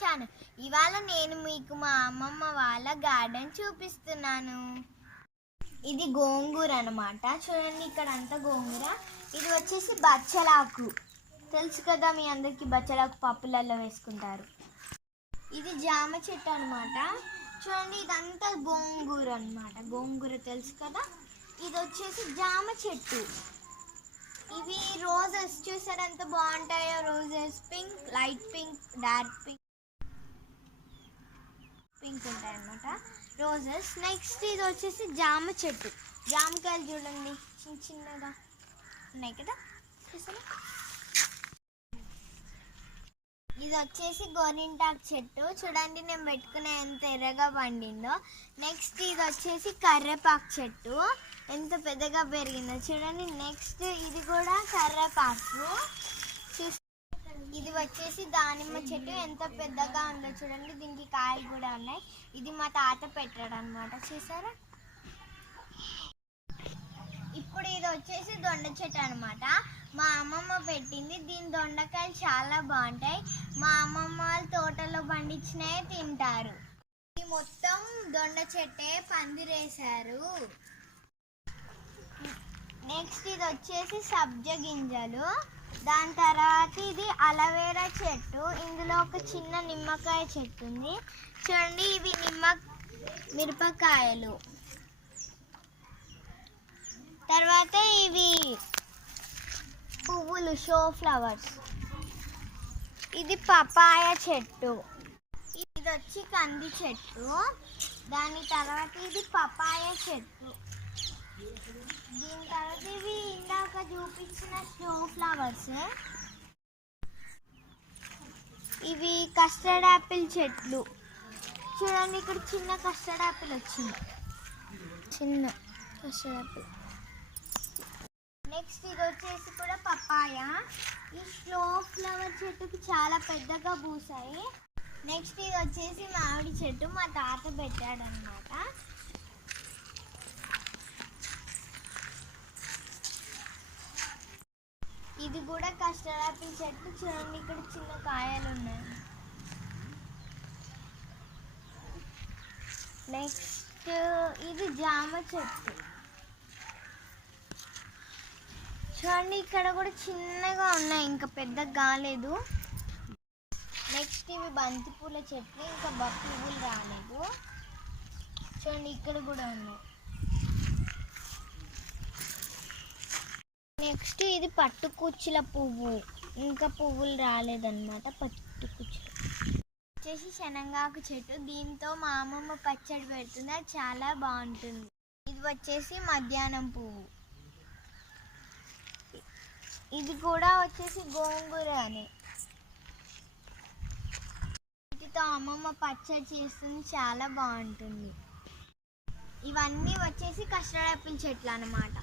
Channel. ఇవాళ నేను మీకు మా అమ్మమ్మ వాళ్ళ గార్డెన్ చూపిస్తున్నాను. ఇది గోంగూర అన్నమాట. చూడండి ఇక్కడ అంతా గోంగూర. ఇది వచ్చేసి బచ్చలాకు, తెలుసు కదా మీ అందరికీ, బచ్చలాకు పప్పులలో వేసుకుంటారు. ఇది జామ చెట్టు అనమాట. చూడండి ఇదంతా గోంగూర అనమాట. గోంగూర తెలుసు కదా. ఇది వచ్చేసి జామ చెట్టు. ఇవి రోజెస్, చూసారు ఎంత బాగుంటాయో roses. Pink, light pink, dark pink, pink ఉంటాయి అన్నమాట రోజెస్. నెక్స్ట్ ఇది వచ్చేసి జామ చెట్టు. జామకాయలు చూడండి చిన్న చిన్నగా ఉన్నాయి కదా, చూసారా. ఇది వచ్చేసి గోరింటాకు చెట్టు. చూడండి నేను పెట్టుకునే ఎంత ఎర్రగా పండిందో. నెక్స్ట్ ఇది వచ్చేసి కర్రేపాకు చెట్టు, ఎంత పెద్దగా పెరిగిందో చూడండి. నెక్స్ట్ ఇది కూడా కర్రేపాకు. ఇది వచ్చేసి దానిమ్మ చెట్టు, ఎంత పెద్దగా ఉందో చూడండి. దీనికి కాయలు కూడా ఉన్నాయి. ఇది మా తాత పెట్టాడు అనమాట, చూసారా. ఇప్పుడు ఇది వచ్చేసి దొండ చెట్టు అనమాట. మా అమ్మమ్మ పెట్టింది. దీని దొండకాయలు చాలా బాగుంటాయి. మా అమ్మమ్మ వాళ్ళ తోటలో పండించినవి తింటారు. ఇది మొత్తం దొండ చెట్టే, పందిరేశారు. నెక్స్ట్ ఇది వచ్చేసి సబ్జ గింజలు. దాని తర్వాత ఇది అలవేరా చెట్టు. ఇందులో ఒక చిన్న నిమ్మకాయ చెట్టు ఉంది చూడండి. ఇవి మిరపకాయలు. తర్వాత ఇవి పువ్వులు, షో ఫ్లవర్స్. ఇది పపాయ చెట్టు. ఇది వచ్చి కంది చెట్టు. దాని తర్వాత ఇది పపాయ చెట్టు. దీని తర్వాత ఇవి ఇందాక చూపించిన షో ఫ్లవర్స్. ఇవి కస్టర్డ్ యాపిల్ చెట్లు. చూడండి ఇక్కడ చిన్న కస్టర్డ్ యాపిల్ వచ్చింది, చిన్న కస్టర్డ్ యాపిల్. నెక్స్ట్ ఇది వచ్చేసి కూడా పపాయ. ఈ స్లో ఫ్లవర్ చెట్టుకి చాలా పెద్దగా పూసాయి. నెక్స్ట్ ఇది వచ్చేసి మామిడి చెట్టు, మా తాత పెట్టాడు అనమాట. ఇది కూడా కస్టర్డ్ యాపిల్ చెట్టు. చూడండి ఇక్కడ చిన్న కాయలు ఉన్నాయి. నెక్స్ట్ ఇది జామ చెట్టు. చూడండి ఇక్కడ కూడా చిన్నగా ఉన్నాయి, ఇంకా పెద్దగా కాలేదు. నెక్స్ట్ ఇవి బంతి పూల చెట్లు, ఇంకా పువ్వులు రాలేదు. చూడండి ఇక్కడ కూడా ఉన్నాయి. నెక్స్ట్ ఇది పట్టుకుచ్చుల పువ్వు, ఇంకా పువ్వులు రాలేదన్నమాట. పట్టుకుచ్చులు వచ్చేసి శనగాకు చెట్టు. దీంతో మా అమ్మమ్మ పచ్చడి పెడుతుంది, అది చాలా బాగుంటుంది. ఇది వచ్చేసి మధ్యాహ్నం పువ్వు. ఇది కూడా వచ్చేసి గోంగూర అని. వీటితో అమ్మమ్మ పచ్చడి చేస్తుంది, చాలా బాగుంటుంది. ఇవన్నీ వచ్చేసి కస్టర్డ్ యాపిల్ చెట్లు అన్నమాట.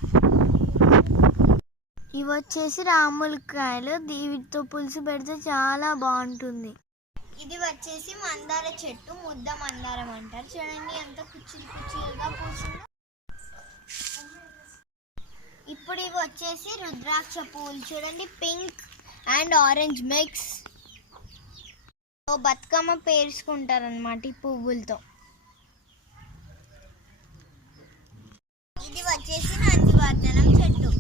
ఇవి వచ్చేసి రాములకాయలు. వీటితో పులుసు పెడితే చాలా బాగుంటుంది. ఇది వచ్చేసి మందార చెట్టు, ముద్ద మందారం అంటారు. చూడండి ఎంత కుచ్చులు కుచ్చులుగా పూసిందో. ఇప్పుడు ఇవి వచ్చేసి రుద్రాక్ష పువ్వులు. చూడండి pink and orange mix. Bathukamma పేర్చుకుంటారు అన్నమాట ఈ పువ్వులతో. ఇది వచ్చేసి నందివర్ధనం చెట్టు.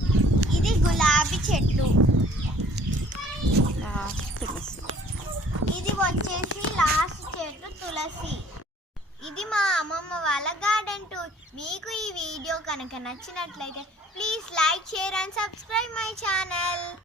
ఇది గులాబీ చెట్టు. ఇది వచ్చేసి లాస్ట్ చెట్టు తులసి. ఇది మా అమ్మమ్మ వాళ్ళ గార్డెన్ టూర్. మీకు ఈ వీడియో కనుక నచ్చినట్లయితే please like, share and subscribe my channel.